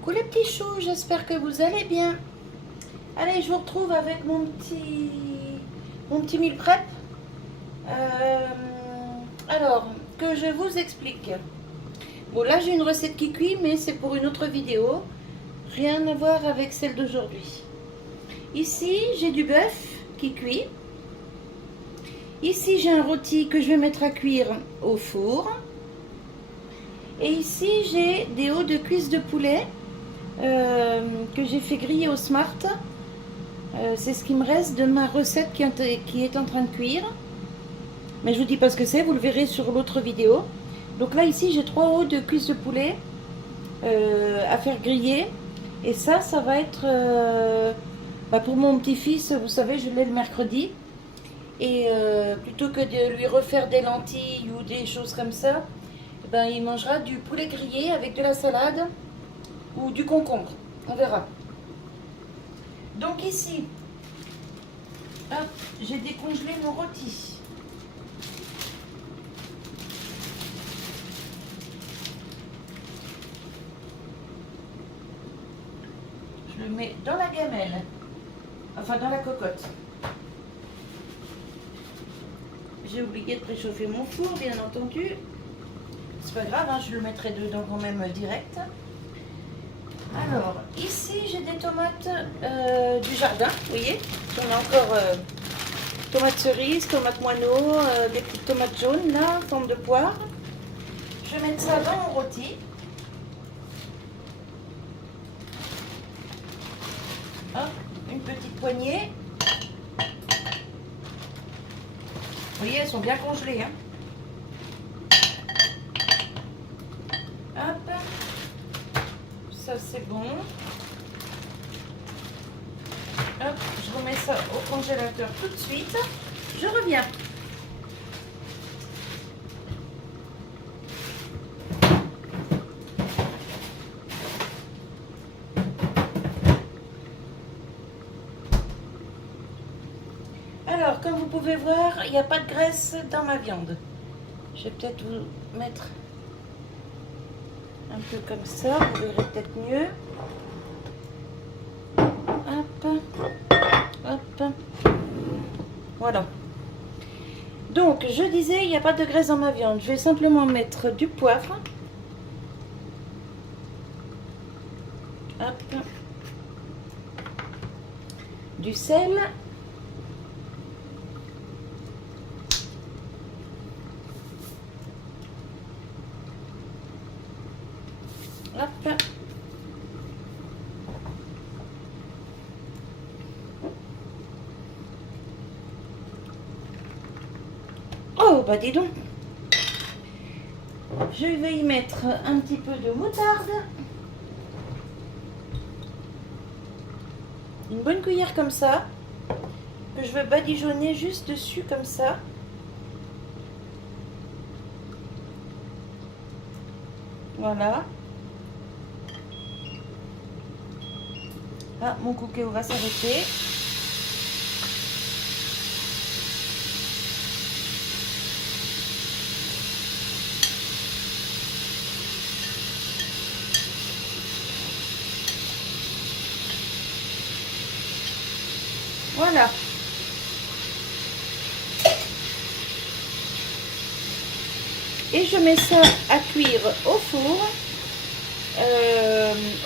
Coucou les petits choux, j'espère que vous allez bien. Allez, je vous retrouve avec mon petit meal prep. Alors, que je vous explique. Bon, là j'ai une recette qui cuit, mais c'est pour une autre vidéo. Rien à voir avec celle d'aujourd'hui. Ici, j'ai du bœuf qui cuit. Ici, j'ai un rôti que je vais mettre à cuire au four. Et ici, j'ai des hauts de cuisse de poulet que j'ai fait griller au Smart. C'est ce qui me reste de ma recette qui est en train de cuire. Mais je vous dis pas ce que c'est, vous le verrez sur l'autre vidéo. Donc là, ici, j'ai 3 hauts de cuisse de poulet à faire griller. Et ça va être pour mon petit-fils, vous savez, je l'ai le mercredi. Et plutôt que de lui refaire des lentilles ou des choses comme ça, il mangera du poulet grillé avec de la salade ou du concombre. On verra. Donc ici, hop, j'ai décongelé mon rôti. Je le mets dans la gamelle, enfin dans la cocotte. J'ai oublié de préchauffer mon four, bien entendu. C'est pas grave, hein, je le mettrai dedans quand même direct. Alors, ici j'ai des tomates du jardin, vous voyez. On a encore tomates cerises, tomates moineaux, des petites tomates jaunes là, en forme de poire. Je vais mettre ça dans mon rôti. Hop, une petite poignée. Vous voyez, elles sont bien congelées, hein. Hop, ça c'est bon. Hop, je remets ça au congélateur tout de suite. Je reviens. Alors, comme vous pouvez voir, il n'y a pas de graisse dans ma viande. Je vais peut-être vous mettre un peu comme ça, vous verrez peut-être mieux. Hop, hop, voilà. Donc, je disais, il n'y a pas de graisse dans ma viande. Je vais simplement mettre du poivre. Hop. Du sel. Hop. Oh, bah dis donc. Je vais y mettre un petit peu de moutarde. Une bonne cuillère comme ça. Que je vais badigeonner juste dessus comme ça. Voilà. Ah, mon cookéo va s'arrêter. Voilà. Et je mets ça à cuire au four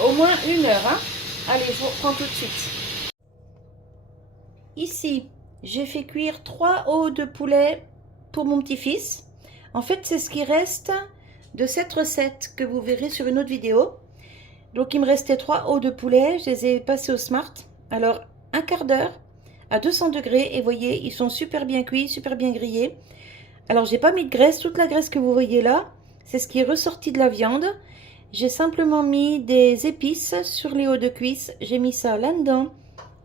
au moins 1 heure. Hein. Allez, je vous reprends tout de suite. Ici, j'ai fait cuire 3 os de poulet pour mon petit-fils. En fait, c'est ce qui reste de cette recette que vous verrez sur une autre vidéo. Donc, il me restait 3 os de poulet. Je les ai passés au Smart. Alors, un quart d'heure à 200 degrés. Et vous voyez, ils sont super bien cuits, super bien grillés. Alors, j'ai pas mis de graisse. Toute la graisse que vous voyez là, c'est ce qui est ressorti de la viande. J'ai simplement mis des épices sur les hauts de cuisse. J'ai mis ça là-dedans.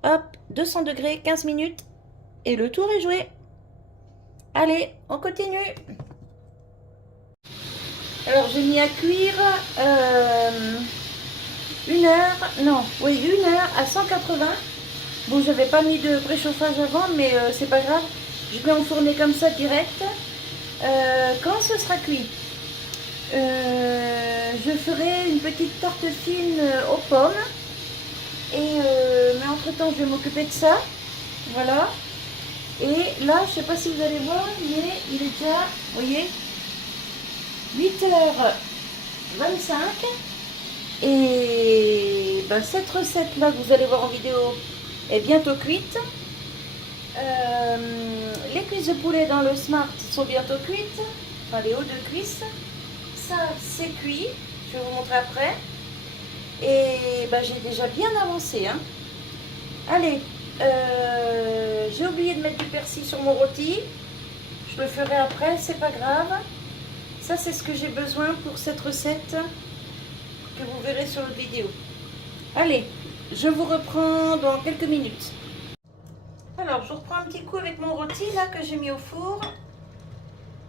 Hop, 200 degrés, 15 minutes. Et le tour est joué. Allez, on continue. Alors, j'ai mis à cuire 1 heure. Non, oui, 1 heure à 180. Bon, j'avais pas mis de préchauffage avant, mais c'est pas grave. Je vais enfourner comme ça direct. Quand ce sera cuit, Je ferai une petite tarte fine aux pommes. Et mais entre temps, je vais m'occuper de ça. Voilà. Et là, je sais pas si vous allez voir, mais il est déjà, vous voyez, 8h25. Et ben, cette recette-là que vous allez voir en vidéo est bientôt cuite. Les cuisses de poulet dans le Smart sont bientôt cuites. Enfin, les hauts de cuisse. Ça, c'est cuit. Je vais vous montrer après. Et ben, j'ai déjà bien avancé. Hein. Allez, j'ai oublié de mettre du persil sur mon rôti. Je le ferai après, c'est pas grave. Ça, c'est ce que j'ai besoin pour cette recette que vous verrez sur la vidéo. Allez, je vous reprends dans quelques minutes. Alors, je reprends un petit coup avec mon rôti là que j'ai mis au four.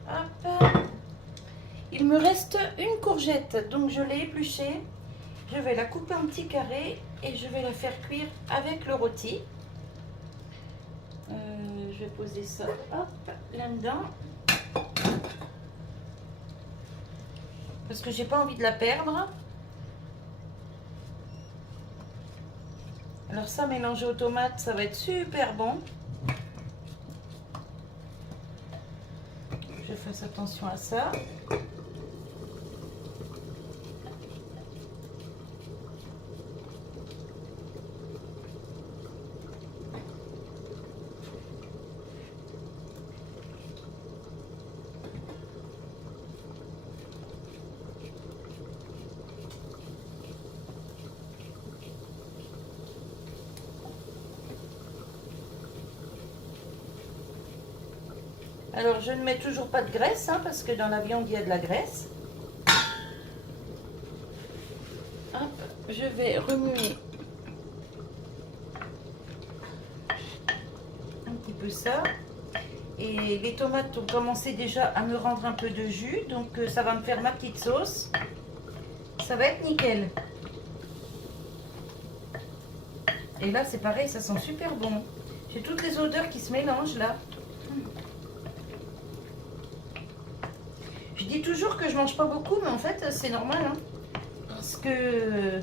Hop. Il me reste une courgette, donc je l'ai épluchée. Je vais la couper en petits carrés et je vais la faire cuire avec le rôti. Je vais poser ça, hop, là-dedans. Parce que j'ai pas envie de la perdre. Alors ça, mélangé aux tomates, ça va être super bon. Je fais attention à ça. Alors, je ne mets toujours pas de graisse, hein, parce que dans la viande, il y a de la graisse. Hop, je vais remuer un petit peu ça. Et les tomates ont commencé déjà à me rendre un peu de jus, donc ça va me faire ma petite sauce. Ça va être nickel. Et là, c'est pareil, ça sent super bon. J'ai toutes les odeurs qui se mélangent là. Je dis toujours que je mange pas beaucoup, mais en fait, c'est normal. Hein, parce que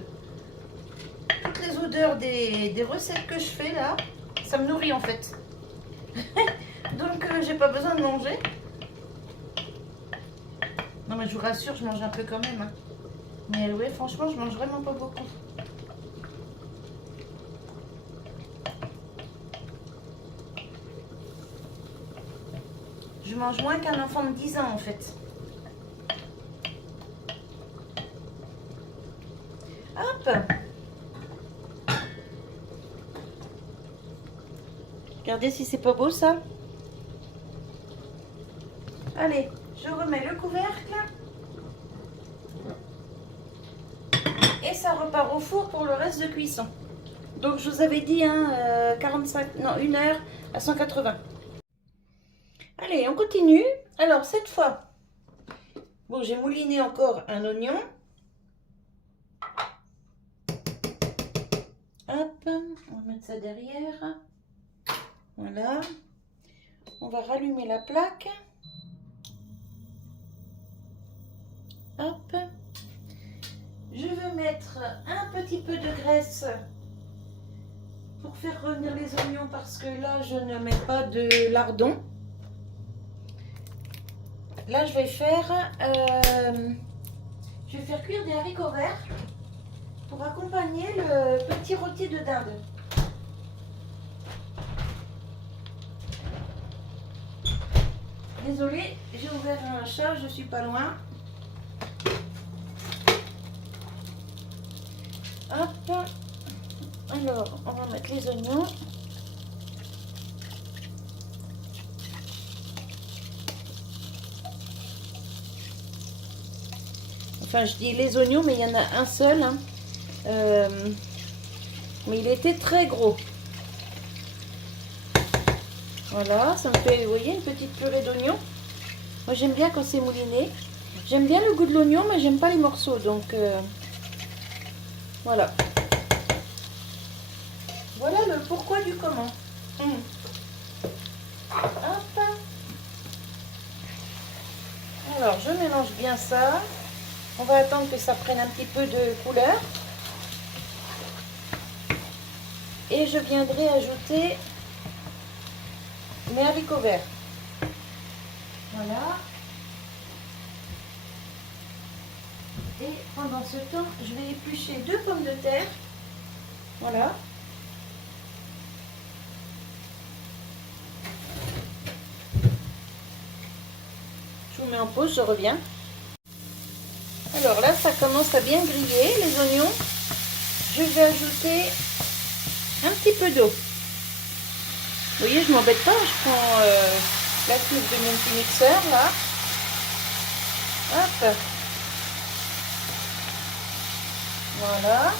toutes les odeurs des recettes que je fais là, ça me nourrit en fait. Donc, j'ai pas besoin de manger. Non, mais je vous rassure, je mange un peu quand même. Hein. Mais ouais, franchement, je mange vraiment pas beaucoup. Je mange moins qu'un enfant de 10 ans en fait. Hop. Regardez si c'est pas beau ça. Allez, je remets le couvercle. Et ça repart au four pour le reste de cuisson. Donc je vous avais dit, hein, 45, non, 1 heure à 180. Allez, on continue. Alors cette fois, bon, j'ai mouliné encore un oignon. Hop, on va mettre ça derrière. Voilà. On va rallumer la plaque. Hop. Je vais mettre un petit peu de graisse pour faire revenir les oignons parce que là, je ne mets pas de lardon. Là, je vais faire cuire des haricots verts pour accompagner le petit rôti de dinde. Désolée, j'ai ouvert un chat, je suis pas loin. Hop. Alors, on va mettre les oignons. Enfin, je dis les oignons, mais il y en a un seul. Hein. Mais il était très gros. Voilà, ça me fait, vous voyez, une petite purée d'oignons. Moi, j'aime bien quand c'est mouliné. J'aime bien le goût de l'oignon, mais j'aime pas les morceaux. Donc, voilà. Voilà le pourquoi du comment. Hop. Alors, je mélange bien ça. On va attendre que ça prenne un petit peu de couleur. Et je viendrai ajouter mes haricots verts. Voilà. Et pendant ce temps, je vais éplucher 2 pommes de terre. Voilà. Je vous mets en pause, je reviens. Alors là, ça commence à bien griller, les oignons. Je vais ajouter un petit peu d'eau. Vous voyez, je m'embête pas, je prends la cuve de mon petit mixeur, là. Hop. Voilà.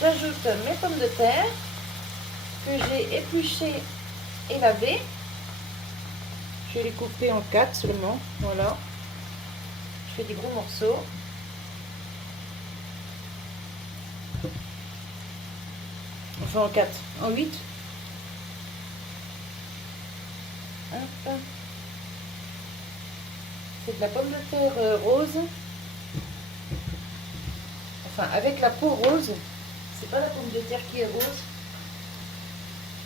J'ajoute mes pommes de terre que j'ai épluchées et lavées. Je vais les couper en 4 seulement. Voilà. Je fais des gros morceaux. Enfin en 4, en 8. Hop. C'est de la pomme de terre rose. Enfin avec la peau rose. C'est pas la pomme de terre qui est rose.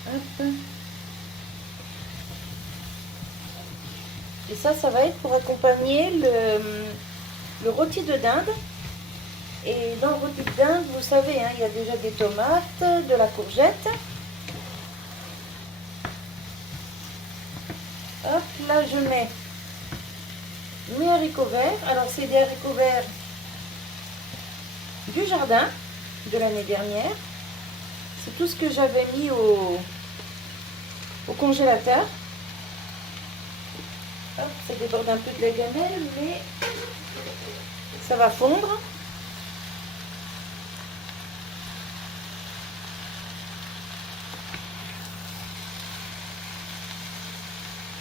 Hop. Et ça va être pour accompagner le rôti de dinde. Et dans le rôti de dinde, vous savez, hein, il y a déjà des tomates, de la courgette. Hop, là je mets mes haricots verts. Alors c'est des haricots verts du jardin de l'année dernière. C'est tout ce que j'avais mis au congélateur. Hop, ça déborde un peu de la gamelle, mais ça va fondre.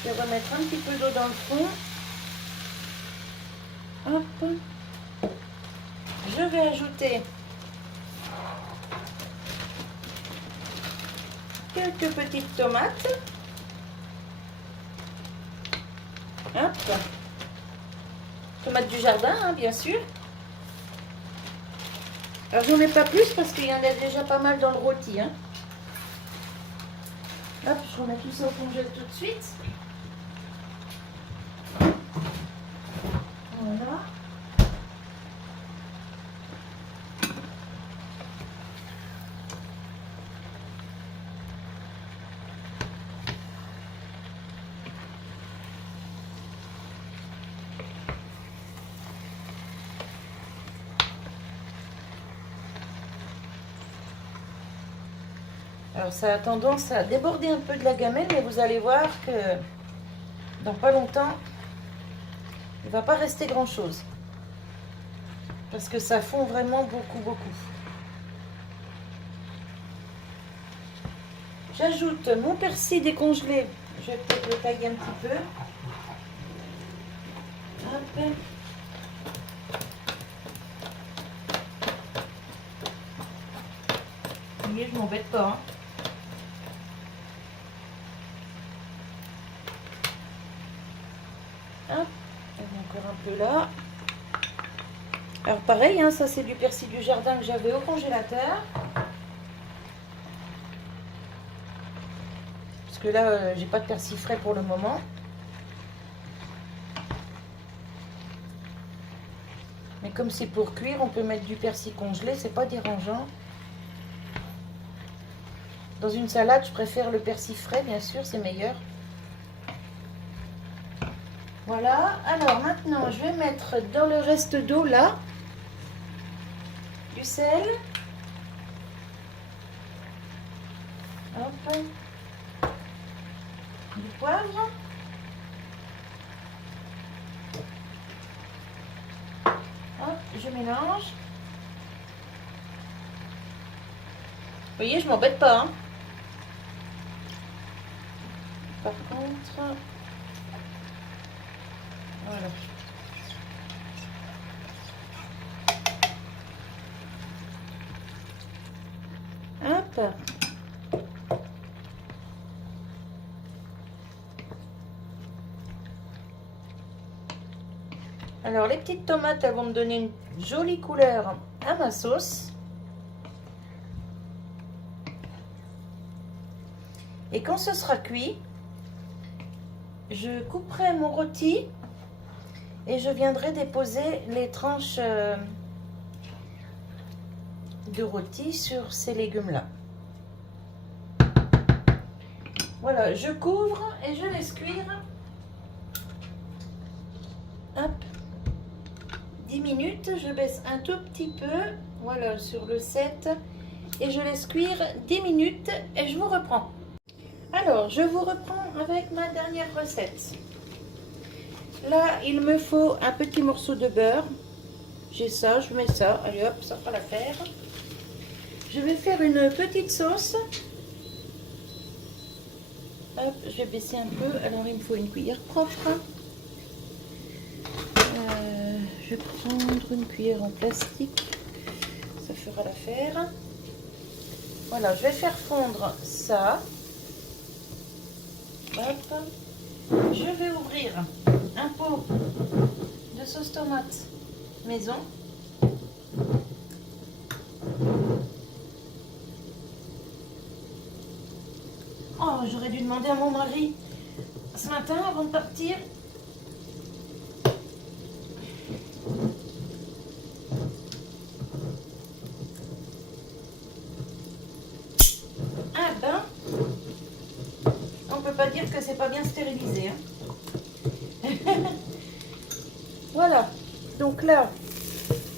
Je vais remettre un petit peu d'eau dans le fond. Hop. Je vais ajouter quelques petites tomates. Hop. Tomates du jardin, hein, bien sûr. Alors j'en ai pas plus parce qu'il y en a déjà pas mal dans le rôti. Hein. Hop, je remets tout ça au congèle tout de suite. Voilà. Alors ça a tendance à déborder un peu de la gamelle, mais vous allez voir que dans pas longtemps, il ne va pas rester grand chose. Parce que ça fond vraiment beaucoup, beaucoup. J'ajoute mon persil décongelé. Je vais peut-être le tailler un petit peu. Hop. Vous voyez, je m'embête pas. Hein. Hop. Encore un peu là. Alors pareil, hein, ça c'est du persil du jardin que j'avais au congélateur. Parce que là, j'ai pas de persil frais pour le moment. Mais comme c'est pour cuire, on peut mettre du persil congelé, c'est pas dérangeant. Dans une salade, je préfère le persil frais, bien sûr, c'est meilleur. Voilà, alors maintenant, je vais mettre dans le reste d'eau, là, du sel. Hop. Du poivre. Hop, je mélange. Vous voyez, je m'embête pas. Hein. Par contre, voilà. Hop. Alors les petites tomates, elles vont me donner une jolie couleur à ma sauce. Et quand ce sera cuit, je couperai mon rôti et je viendrai déposer les tranches de rôti sur ces légumes-là. Voilà, je couvre et je laisse cuire. Hop. 10 minutes, je baisse un tout petit peu, voilà, sur le 7, et je laisse cuire 10 minutes et je vous reprends. Alors, je vous reprends avec ma dernière recette. Là, il me faut un petit morceau de beurre. J'ai ça, je mets ça, allez hop, ça fera l'affaire. Je vais faire une petite sauce. Hop, je vais baisser un peu, alors il me faut une cuillère propre. Je vais prendre une cuillère en plastique, ça fera l'affaire. Voilà, je vais faire fondre ça. Hop. Je vais ouvrir un pot de sauce tomate maison. Oh, j'aurais dû demander à mon mari ce matin avant de partir. Ah ben, on peut pas dire que c'est pas bien stérilisé. Hein. Voilà, donc là,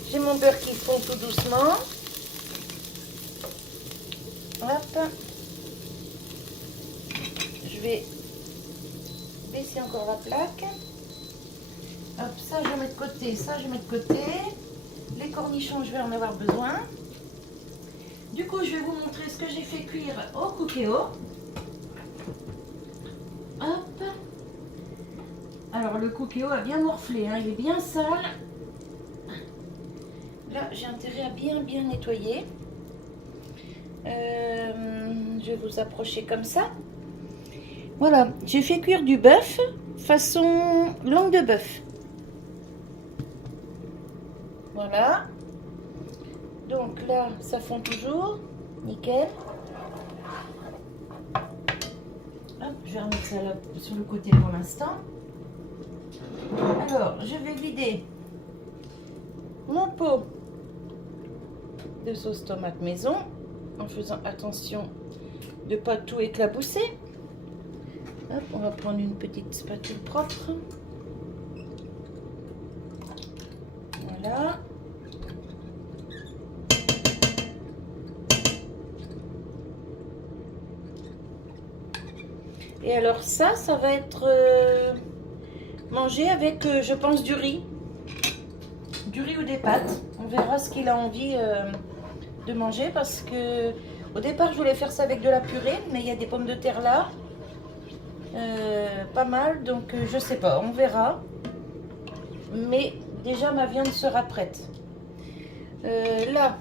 j'ai mon beurre qui fond tout doucement. Hop. Je vais baisser encore la plaque. Hop, ça je mets de côté, ça je mets de côté. Les cornichons, je vais en avoir besoin. Du coup, je vais vous montrer ce que j'ai fait cuire au Cookéo. Hop. Alors, le Cookéo a bien morflé, hein, il est bien sale. Là, j'ai intérêt à bien nettoyer. Je vais vous approcher comme ça. Voilà, j'ai fait cuire du bœuf façon langue de bœuf. Voilà. Donc là, ça fond toujours. Nickel. Hop, je vais remettre ça là sur le côté pour l'instant. Alors, je vais vider mon pot de sauce tomate maison en faisant attention de ne pas tout éclabousser. Hop, on va prendre une petite spatule propre. Voilà. Et alors ça va être mangé avec, je pense, du riz. Du riz ou des pâtes. On verra ce qu'il a envie de manger parce que au départ, je voulais faire ça avec de la purée, mais il y a des pommes de terre là. Pas mal, donc je sais pas, on verra. Mais déjà, ma viande sera prête. Là,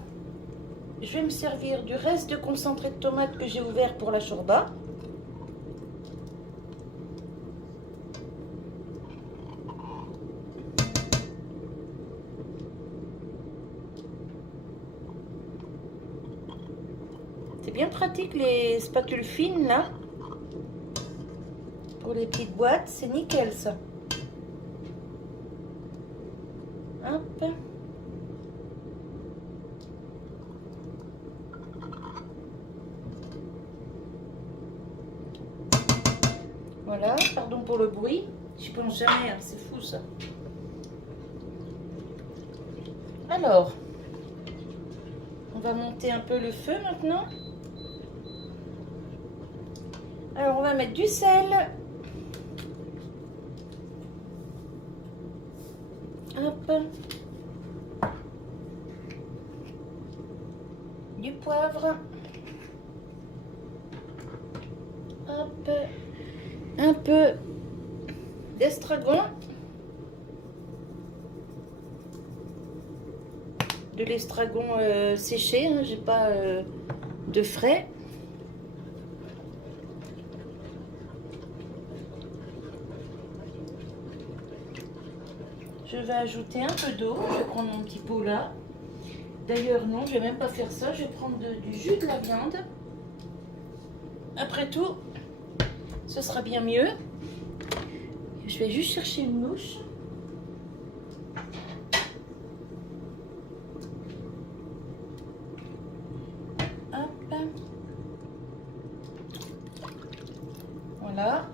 je vais me servir du reste de concentré de tomate que j'ai ouvert pour la shorba. C'est bien pratique les spatules fines là. Pour les petites boîtes, c'est nickel ça. Hop. Voilà, pardon pour le bruit. Je pense jamais, hein, c'est fou ça. Alors, on va monter un peu le feu maintenant. Alors, on va mettre du sel. Hop. Du poivre. Hop. Un peu d'estragon. De l'estragon séché, hein, j'ai pas de frais. Je vais ajouter un peu d'eau. Je vais prendre mon petit pot là. D'ailleurs, non, je vais même pas faire ça. Je vais prendre du jus de la viande. Après tout, ce sera bien mieux. Je vais juste chercher une louche. Hop. Voilà.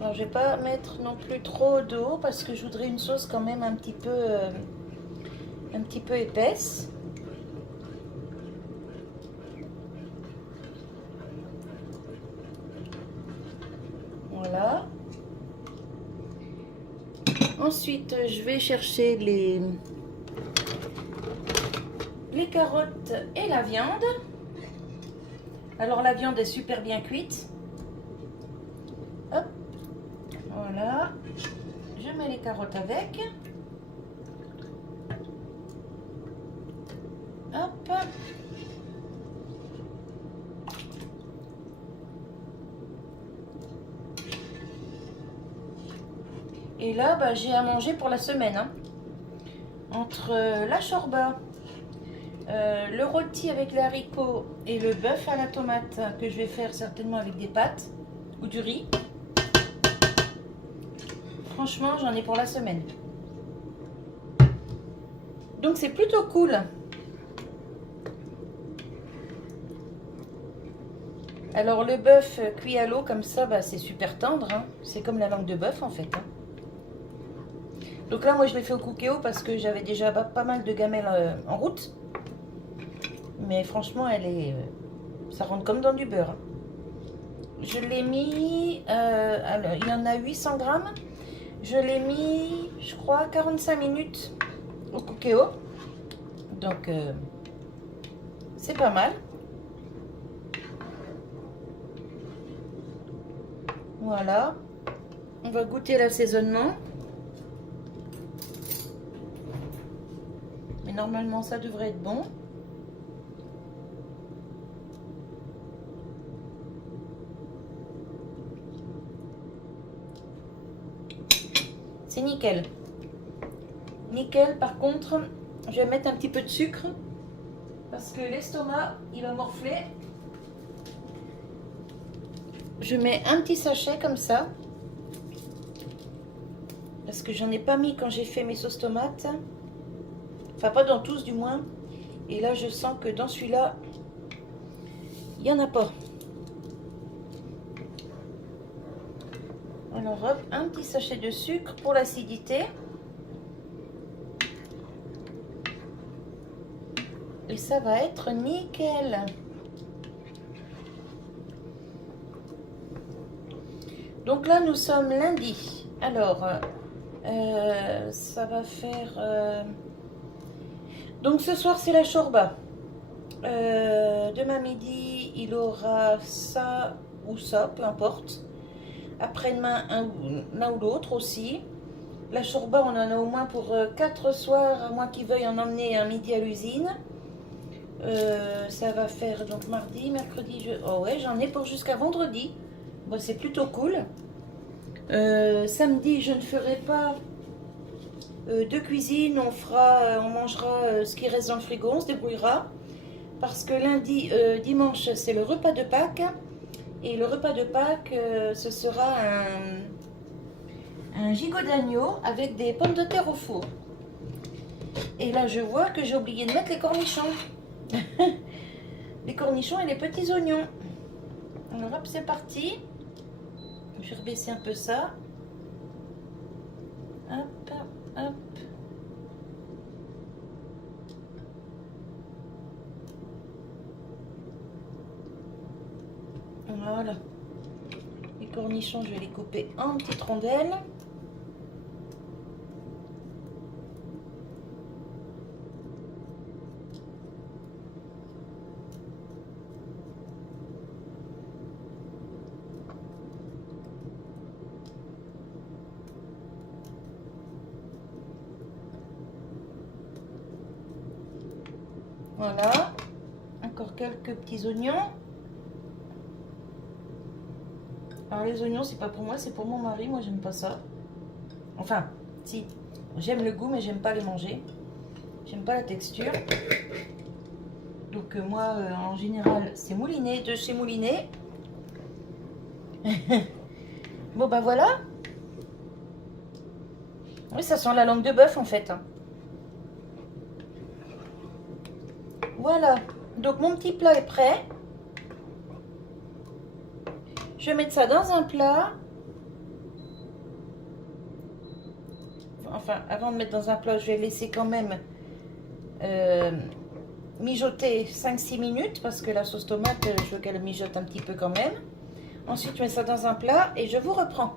Alors, je vais pas mettre non plus trop d'eau parce que je voudrais une sauce quand même un petit peu épaisse. Voilà. Ensuite, je vais chercher les carottes et la viande. Alors, la viande est super bien cuite. Hop. Voilà. Je mets les carottes avec. Hop. Et là, bah, j'ai à manger pour la semaine. Hein. Entre la chorba, le rôti avec les haricots et le bœuf à la tomate que je vais faire certainement avec des pâtes ou du riz. Franchement, j'en ai pour la semaine. Donc c'est plutôt cool. Alors le bœuf cuit à l'eau comme ça, bah, c'est super tendre. Hein. C'est comme la langue de bœuf en fait. Hein. Donc là, moi je l'ai fait au Cookéo parce que j'avais déjà pas mal de gamelles en route. Mais franchement, ça rentre comme dans du beurre. Hein. Je l'ai mis, alors, il y en a 800 grammes. Je l'ai mis, je crois, 45 minutes au Cookéo. Donc, c'est pas mal. Voilà. On va goûter l'assaisonnement. Mais normalement, ça devrait être bon. C'est nickel. Nickel, par contre, je vais mettre un petit peu de sucre parce que l'estomac, il va morfler. Je mets un petit sachet comme ça parce que j'en ai pas mis quand j'ai fait mes sauces tomates. Enfin, pas dans tous du moins. Et là, je sens que dans celui-là, il n'y en a pas. Alors, hop, un petit sachet de sucre pour l'acidité. Et ça va être nickel. Donc là, nous sommes lundi. Alors, ça va faire... Donc ce soir, c'est la chorba. Demain midi, il aura ça ou ça, peu importe. Après-demain, l'un ou l'autre aussi. La chorba, on en a au moins pour 4 soirs, à moins qu'ils veuillent en emmener un midi à l'usine. Ça va faire donc mardi, mercredi, oh ouais, j'en ai pour jusqu'à vendredi. Bon, c'est plutôt cool. Samedi, je ne ferai pas de cuisine. On mangera ce qui reste dans le frigo, on se débrouillera. Parce que lundi, dimanche, c'est le repas de Pâques. Et le repas de Pâques, ce sera un gigot d'agneau avec des pommes de terre au four. Et là, je vois que j'ai oublié de mettre les cornichons. Les cornichons et les petits oignons. Alors hop, c'est parti. Je vais rebaisser un peu ça. Hop, hop. Voilà. Les cornichons, je vais les couper en petites rondelles. Voilà. Encore quelques petits oignons. Alors les oignons, c'est pas pour moi, c'est pour mon mari. Moi, j'aime pas ça. Enfin, si, j'aime le goût, mais j'aime pas les manger. J'aime pas la texture. Donc moi, en général, c'est Moulinet, de chez Moulinet. Bon, bah voilà. Oui, ça sent la langue de bœuf, en fait. Voilà. Donc, mon petit plat est prêt. Je vais mettre ça dans un plat. Enfin, avant de mettre dans un plat, je vais laisser quand même mijoter 5-6 minutes parce que la sauce tomate, je veux qu'elle mijote un petit peu quand même. Ensuite, je mets ça dans un plat et je vous reprends.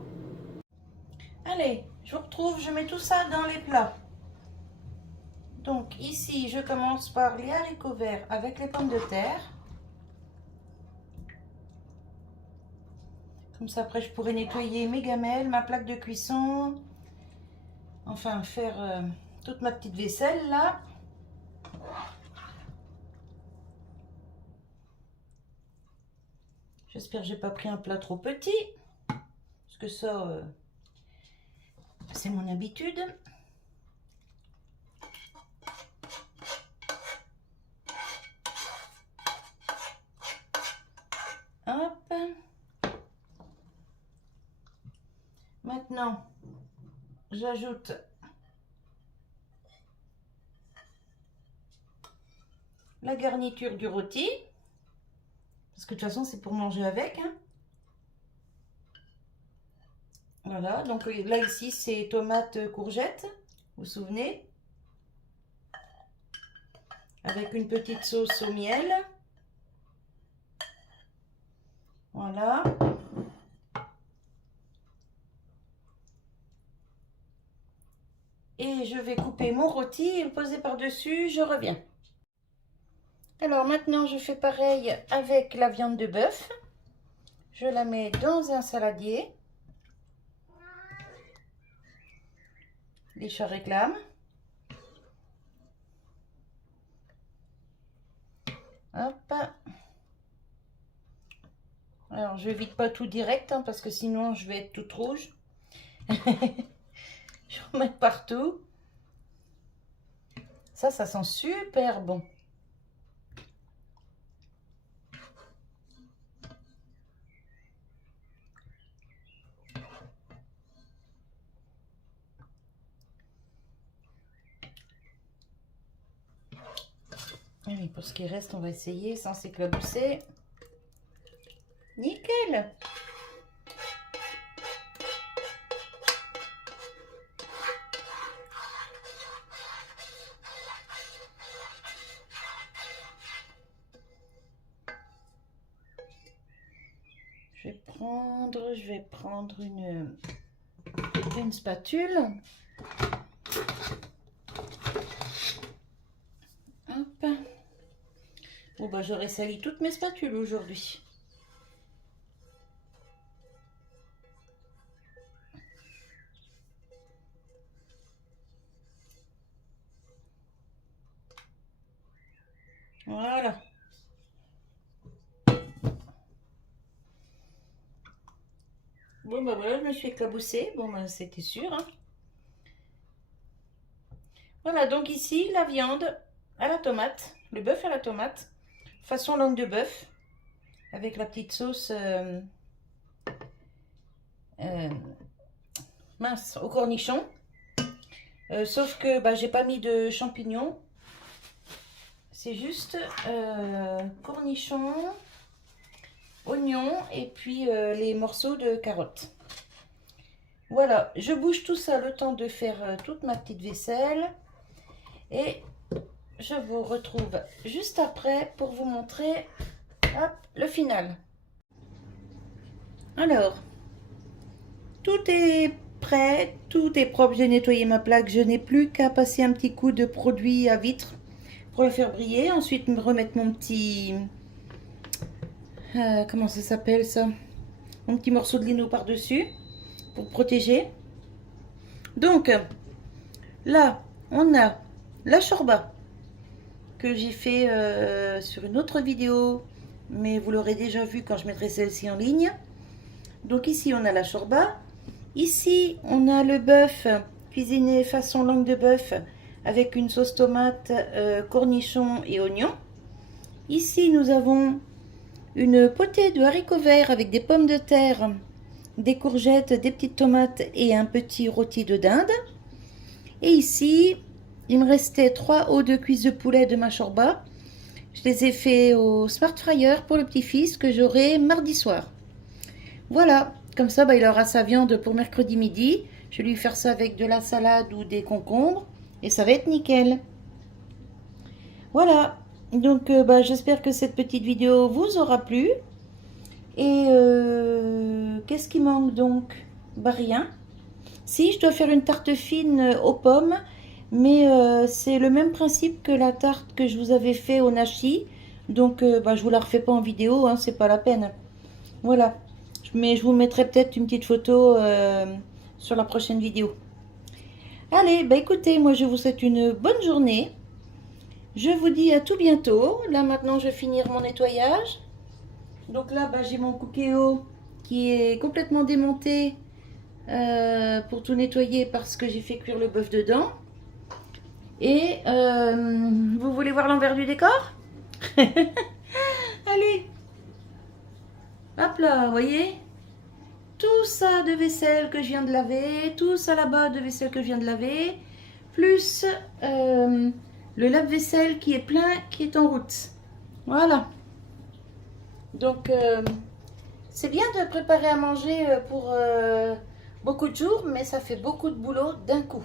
Allez, je vous retrouve, je mets tout ça dans les plats. Donc ici, je commence par les haricots verts avec les pommes de terre. Comme ça, après, je pourrais nettoyer mes gamelles, ma plaque de cuisson. Enfin, faire toute ma petite vaisselle, là. J'espère que j'ai pas pris un plat trop petit. Parce que ça, c'est mon habitude. Hop. Maintenant, j'ajoute la garniture du rôti. Parce que de toute façon, c'est pour manger avec. Hein. Voilà, donc là, ici, c'est tomates courgettes. Vous vous souvenez? Avec une petite sauce au miel. Voilà. Et je vais couper mon rôti et le poser par-dessus. Je reviens. Alors maintenant, je fais pareil avec la viande de bœuf. Je la mets dans un saladier. Les chats réclament. Hop. Alors, je évite pas tout direct, hein, parce que sinon, je vais être toute rouge. Je vais en mettre partout. Ça sent super bon. Allez, pour ce qui reste, on va essayer sans s'éclabousser. Nickel! Je vais prendre une spatule. Hop. Bon, bah, j'aurais sali toutes mes spatules aujourd'hui. Voilà. Bon, bah voilà, je me suis éclaboussée. Bon, bah, c'était sûr. Hein. Voilà, donc ici, la viande à la tomate, le bœuf à la tomate, façon langue de bœuf, avec la petite sauce mince, au cornichon. Sauf que bah, j'ai pas mis de champignons. C'est juste cornichons, oignons et puis les morceaux de carottes. Voilà, je bouge tout ça le temps de faire toute ma petite vaisselle. Et je vous retrouve juste après pour vous montrer hop, le final. Alors, tout est prêt, tout est propre. J'ai nettoyé ma plaque. Je n'ai plus qu'à passer un petit coup de produit à vitre pour le faire briller. Ensuite, me remettre mon petit... comment ça s'appelle ça? Mon petit morceau de lino par-dessus pour protéger. Donc, là, on a la chorba que j'ai fait sur une autre vidéo, mais vous l'aurez déjà vu quand je mettrai celle-ci en ligne. Donc ici, on a la shorba. Ici, on a le bœuf cuisiné façon langue de bœuf avec une sauce tomate, cornichons et oignons. Ici, nous avons une potée de haricots verts avec des pommes de terre, des courgettes, des petites tomates et un petit rôti de dinde. Et ici, il me restait 3 os de cuisses de poulet de ma shorba. Je les ai fait au Smart Fryer pour le petit-fils que j'aurai mardi soir. Voilà, comme ça il aura sa viande pour mercredi midi. Je vais lui faire ça avec de la salade ou des concombres et ça va être nickel. Voilà, donc j'espère que cette petite vidéo vous aura plu. Et qu'est-ce qui manque donc? Rien. Si, je dois faire une tarte fine aux pommes, mais c'est le même principe que la tarte que je vous avais fait au nashi. Donc je vous la refais pas en vidéo, hein, c'est pas la peine. Voilà. Mais je vous mettrai peut-être une petite photo sur la prochaine vidéo. Allez, écoutez, moi je vous souhaite une bonne journée. Je vous dis à tout bientôt. Là maintenant je vais finir mon nettoyage. Donc là j'ai mon Cookéo qui est complètement démonté pour tout nettoyer parce que j'ai fait cuire le bœuf dedans. Et vous voulez voir l'envers du décor? Allez, hop là, vous voyez? Tout ça de vaisselle que je viens de laver, tout ça là-bas de vaisselle que je viens de laver, plus le lave-vaisselle qui est plein, qui est en route. Voilà. Donc, c'est bien de préparer à manger pour beaucoup de jours, mais ça fait beaucoup de boulot d'un coup.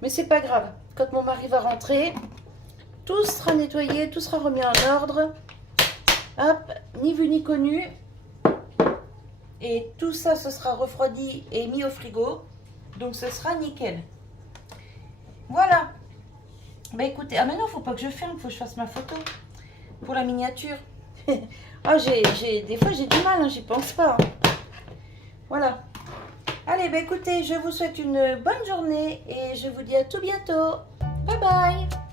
Mais c'est pas grave. Quand mon mari va rentrer, tout sera nettoyé, tout sera remis en ordre. Hop, ni vu ni connu. Et tout ça, ce sera refroidi et mis au frigo. Donc, ce sera nickel. Voilà. Écoutez, ah mais non, faut pas que je ferme, faut que je fasse ma photo pour la miniature. Ah, des fois, j'ai du mal, hein, j'y pense pas. Hein. Voilà. Allez, écoutez, je vous souhaite une bonne journée et je vous dis à tout bientôt. Bye bye.